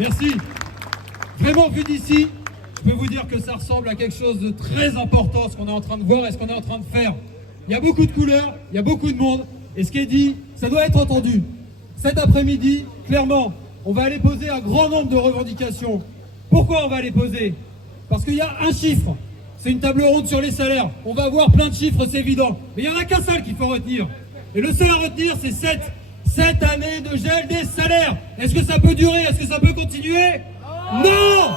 Merci. Vraiment, vu d'ici, je peux vous dire que ça ressemble à quelque chose de très important, ce qu'on est en train de voir et ce qu'on est en train de faire. Il y a beaucoup de couleurs, il y a beaucoup de monde, et ce qui est dit, ça doit être entendu. Cet après-midi, clairement, on va aller poser un grand nombre de revendications. Pourquoi on va les poser? Parce qu'il y a un chiffre, c'est une table ronde sur les salaires. On va avoir plein de chiffres, c'est évident. Mais il n'y en a qu'un seul qu'il faut retenir. Et le seul à retenir, c'est 7 années de gel des salaires. Est-ce que ça peut durer? Est-ce que ça peut continuer? Non!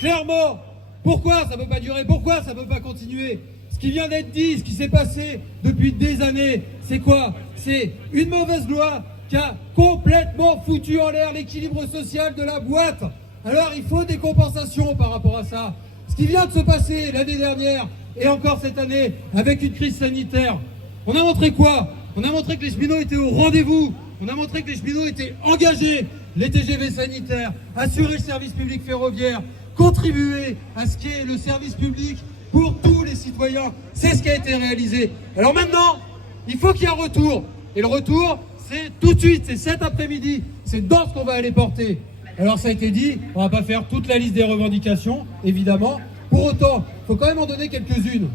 Clairement. Pourquoi ça ne peut pas durer? Pourquoi ça ne peut pas continuer? Ce qui vient d'être dit, ce qui s'est passé depuis des années, c'est quoi? C'est une mauvaise loi qui a complètement foutu en l'air l'équilibre social de la boîte. Alors il faut des compensations par rapport à ça. Ce qui vient de se passer l'année dernière et encore cette année avec une crise sanitaire, on a montré quoi? On a montré que les cheminots étaient au rendez-vous. On a montré que les cheminots étaient engagés. Les TGV sanitaires, assurer le service public ferroviaire, contribuer à ce qui est le service public pour tous les citoyens. C'est ce qui a été réalisé. Alors maintenant, il faut qu'il y ait un retour. Et le retour, c'est tout de suite, c'est cet après-midi. C'est dans ce qu'on va aller porter. Alors ça a été dit, on ne va pas faire toute la liste des revendications, évidemment. Pour autant, il faut quand même en donner quelques-unes.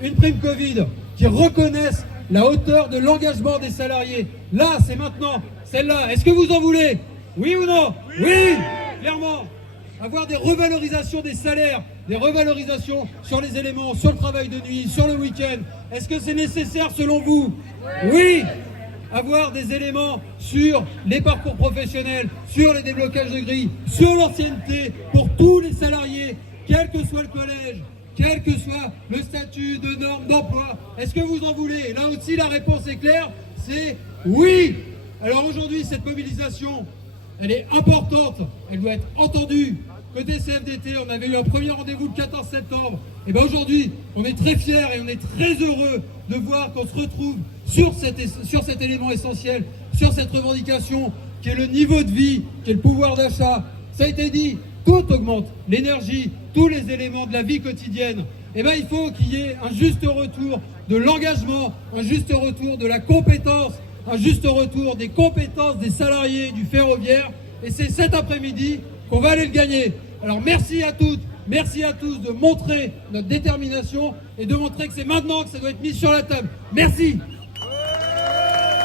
Une prime Covid qui reconnaisse la hauteur de l'engagement des salariés. Là, c'est maintenant, celle-là. Est-ce que vous en voulez? Oui ou non? Oui, clairement. Avoir des revalorisations des salaires, des revalorisations sur les éléments, sur le travail de nuit, sur le week-end. Est-ce que c'est nécessaire selon vous? Oui. Avoir des éléments sur les parcours professionnels, sur les déblocages de grilles, sur l'ancienneté pour tous les salariés, quel que soit le collège, quel que soit le statut de norme d'emploi. Est-ce que vous en voulez? Et là aussi, la réponse est claire, c'est oui. Alors aujourd'hui, cette mobilisation, elle est importante, elle doit être entendue. Côté CFDT, on avait eu un premier rendez-vous le 14 septembre. Et bien aujourd'hui, on est très fiers et on est très heureux de voir qu'on se retrouve sur cet élément essentiel, sur cette revendication qui est le niveau de vie, qui est le pouvoir d'achat. Ça a été dit, tout augmente, l'énergie, tous les éléments de la vie quotidienne. Et bien il faut qu'il y ait un juste retour de l'engagement, un juste retour de la compétence, un juste retour des compétences des salariés du ferroviaire. Et c'est cet après-midi qu'on va aller le gagner. Alors merci à toutes, merci à tous de montrer notre détermination et de montrer que c'est maintenant que ça doit être mis sur la table. Merci.